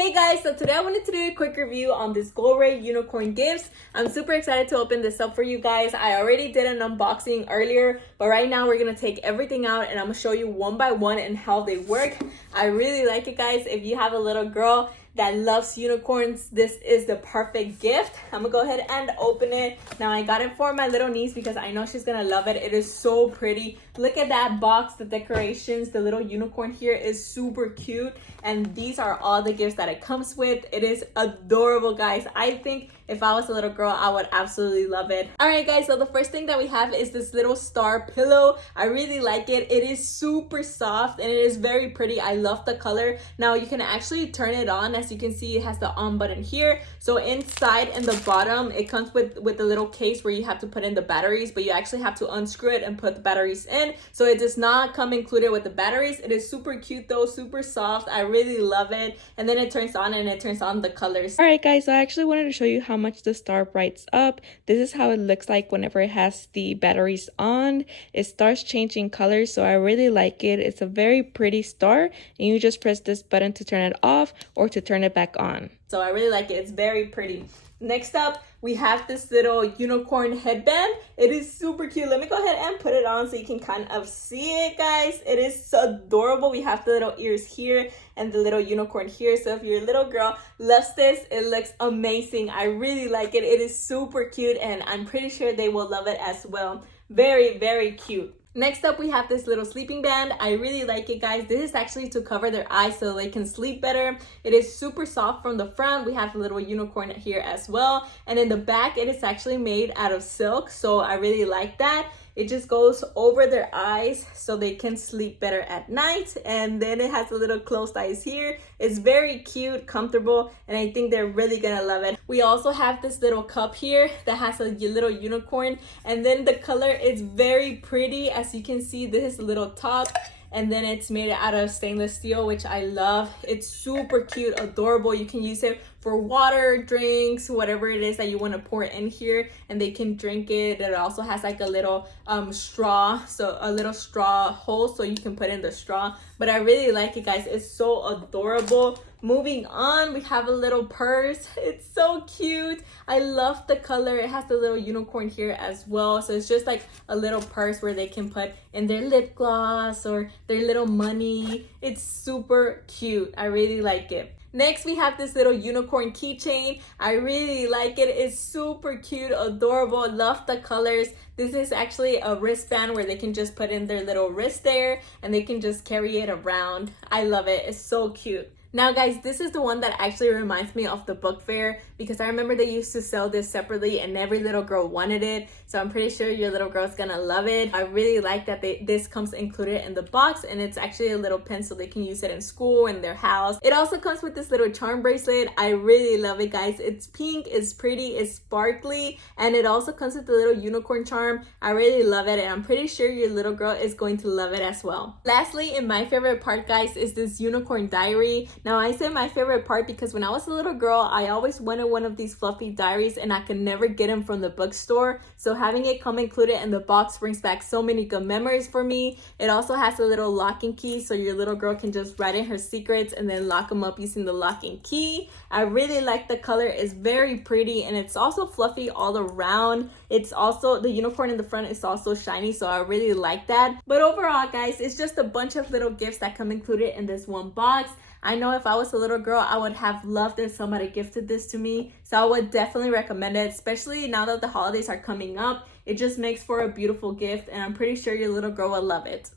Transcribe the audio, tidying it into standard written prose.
Hey guys, so today I wanted to do a quick review on this Golray unicorn gifts. I'm super excited to open this up for you guys. I already did an unboxing earlier, but right now we're going to take everything out and I'm going to show you one by one and how they work. I really like it, guys. If you have a little girl that loves unicorns, this is the perfect gift. I'm gonna go ahead and open it. Now I got it for my little niece because I know she's gonna love it. It is so pretty. Look at that box, the decorations, the little unicorn here is super cute, and these are all the gifts that it comes with. It is adorable, guys. I think if I was a little girl, I would absolutely love it. All right, guys, so the first thing that we have is this little star pillow. I really like it. It is super soft and it is very pretty. I love the color. Now you can actually turn it on. As you can see, it has the on button here. So inside and the bottom, it comes with a little case where you have to put in the batteries, but you actually have to unscrew it and put the batteries in. So it does not come included with the batteries. It is super cute though, super soft. I really love it. And then it turns on and it turns on the colors. All right, guys, so I actually wanted to show you how much the star brights up. This is how it looks like whenever it has the batteries on. It starts changing colors, so I really like it. It's a very pretty star, and you just press this button to turn it off or to turn it back on. So I really like it. It's very pretty. Next up, we have this little unicorn headband. It is super cute. Let me go ahead and put it on so you can kind of see it, guys. It is so adorable. We have the little ears here and the little unicorn here. So if your little girl loves this, it looks amazing. I really like it. It is super cute, and I'm pretty sure they will love it as well. Very, very cute. Next up, we have this little sleeping band. I really like it, guys. This is actually to cover their eyes so they can sleep better. It is super soft from the front. We have a little unicorn here as well. And in the back, it is actually made out of silk. So I really like that. It just goes over their eyes so they can sleep better at night. And then it has a little closed eyes here. It's very cute, comfortable, and I think they're really gonna love it. We also have this little cup here that has a little unicorn, and then the color is very pretty. As you can see, this is a little top, and then it's made out of stainless steel, which I love. It's super cute, adorable. You can use it for water, drinks, whatever it is that you want to pour in here, and they can drink it. It also has like a little straw, so a little straw hole so you can put in the straw. But I really like it, guys. It's so adorable. Moving on, we have a little purse. It's so cute. I love the color. It has the little unicorn here as well. So it's just like a little purse where they can put in their lip gloss or their little money. It's super cute. I really like it. Next, we have this little unicorn keychain. I really like it. It's super cute, adorable. Love the colors. This is actually a wristband where they can just put in their little wrist there and they can just carry it around. I love it. It's so cute. Now, guys, this is the one that actually reminds me of the book fair because I remember they used to sell this separately and every little girl wanted it. So I'm pretty sure your little girl's gonna love it. I really like that this comes included in the box, and it's actually a little pen so they can use it in school, in their house. It also comes with this little charm bracelet. I really love it, guys. It's pink, it's pretty, it's sparkly, and it also comes with the little unicorn charm. I really love it, and I'm pretty sure your little girl is going to love it as well. Lastly, in my favorite part, guys, is this unicorn diary. Now, I say my favorite part because when I was a little girl, I always wanted one of these fluffy diaries and I could never get them from the bookstore. So having it come included in the box brings back so many good memories for me. It also has a little locking key so your little girl can just write in her secrets and then lock them up using the locking key. I really like the color. It's very pretty and it's also fluffy all around. It's also, the unicorn in the front is also shiny, so I really like that. But overall, guys, it's just a bunch of little gifts that come included in this one box. I know if I was a little girl, I would have loved if somebody gifted this to me. So I would definitely recommend it, especially now that the holidays are coming up. It just makes for a beautiful gift, and I'm pretty sure your little girl will love it.